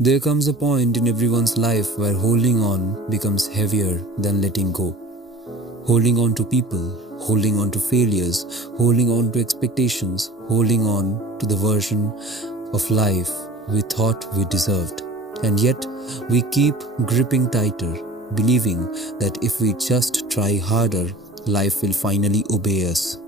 There comes a point in everyone's life where holding on becomes heavier than letting go. Holding on to people, holding on to failures, holding on to expectations, holding on to the version of life we thought we deserved. And yet, we keep gripping tighter, believing that if we just try harder, life will finally obey us.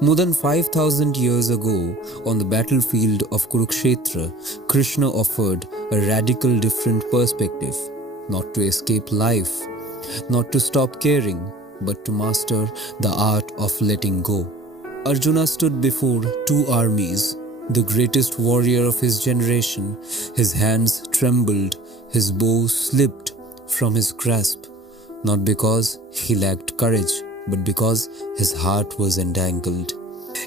More than 5,000 years ago, on the battlefield of Kurukshetra, Krishna offered a radical different perspective: not to escape life, not to stop caring, but to master the art of letting go. Arjuna stood before two armies, the greatest warrior of his generation. His hands trembled, his bow slipped from his grasp, not because he lacked courage, but because his heart was entangled.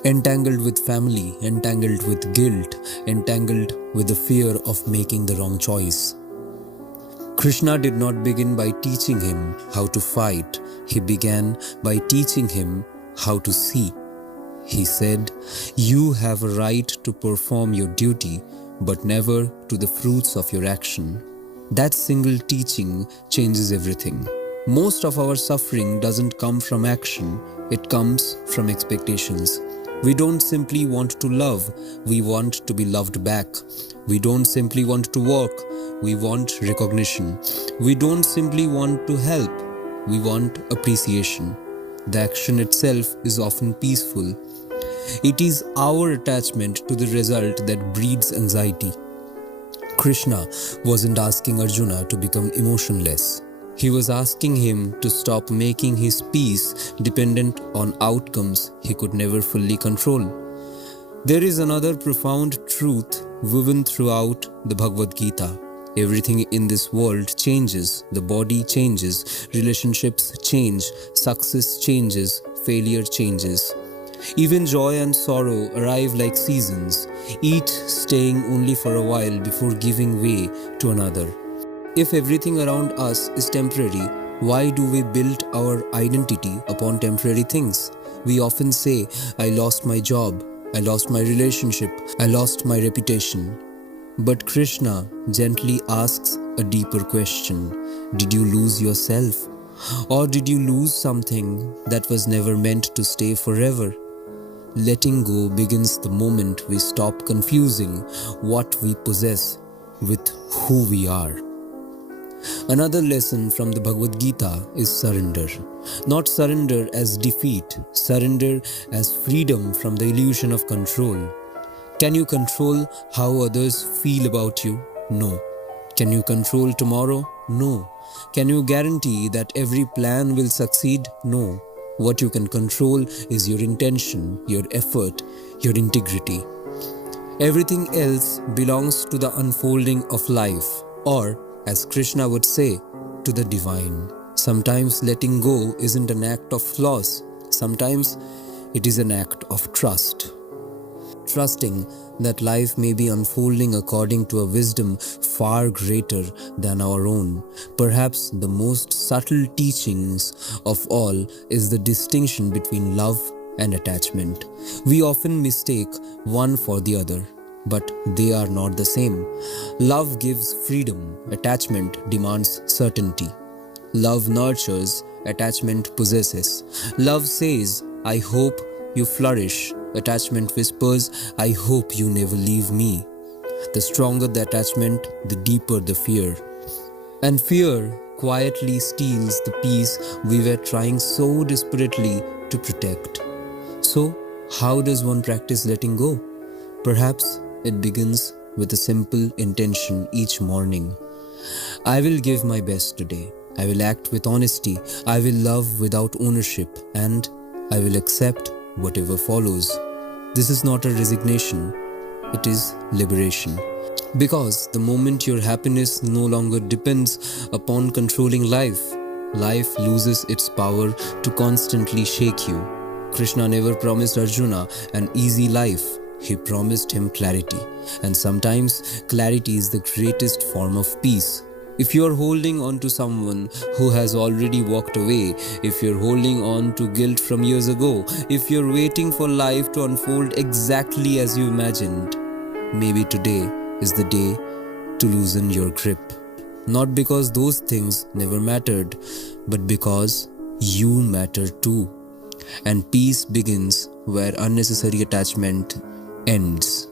Entangled with family, entangled with guilt, entangled with the fear of making the wrong choice. Krishna did not begin by teaching him how to fight. He began by teaching him how to see. He said, "You have a right to perform your duty, but never to the fruits of your action." That single teaching changes everything. Most of our suffering doesn't come from action, it comes from expectations. We don't simply want to love, we want to be loved back. We don't simply want to work, we want recognition. We don't simply want to help, we want appreciation. The action itself is often peaceful. It is our attachment to the result that breeds anxiety. Krishna wasn't asking Arjuna to become emotionless. He was asking him to stop making his peace dependent on outcomes he could never fully control. There is another profound truth woven throughout the Bhagavad Gita. Everything in this world changes. The body changes, relationships change, success changes, failure changes. Even joy and sorrow arrive like seasons, each staying only for a while before giving way to another. If everything around us is temporary, why do we build our identity upon temporary things? We often say, "I lost my job, I lost my relationship, I lost my reputation." But Krishna gently asks a deeper question. Did you lose yourself? Or did you lose something that was never meant to stay forever? Letting go begins the moment we stop confusing what we possess with who we are. Another lesson from the Bhagavad Gita is surrender. Not surrender as defeat, surrender as freedom from the illusion of control. Can you control how others feel about you? No. Can you control tomorrow? No. Can you guarantee that every plan will succeed? No. What you can control is your intention, your effort, your integrity. Everything else belongs to the unfolding of life, or, as Krishna would say, to the divine. Sometimes letting go isn't an act of loss. Sometimes it is an act of trust. Trusting that life may be unfolding according to a wisdom far greater than our own. Perhaps the most subtle teachings of all is the distinction between love and attachment. We often mistake one for the other, but they are not the same. Love gives freedom, attachment demands certainty. Love nurtures, attachment possesses. Love says, "I hope you flourish." Attachment whispers, "I hope you never leave me." The stronger the attachment, the deeper the fear. And fear quietly steals the peace we were trying so desperately to protect. So, how does one practice letting go? Perhaps it begins with a simple intention each morning. I will give my best today. I will act with honesty. I will love without ownership. And I will accept whatever follows. This is not a resignation, it is liberation. Because the moment your happiness no longer depends upon controlling life, life loses its power to constantly shake you. Krishna never promised Arjuna an easy life. He promised him clarity. And sometimes clarity is the greatest form of peace. If you're holding on to someone who has already walked away, if you're holding on to guilt from years ago, if you're waiting for life to unfold exactly as you imagined, maybe today is the day to loosen your grip. Not because those things never mattered, but because you matter too. And peace begins where unnecessary attachment ends.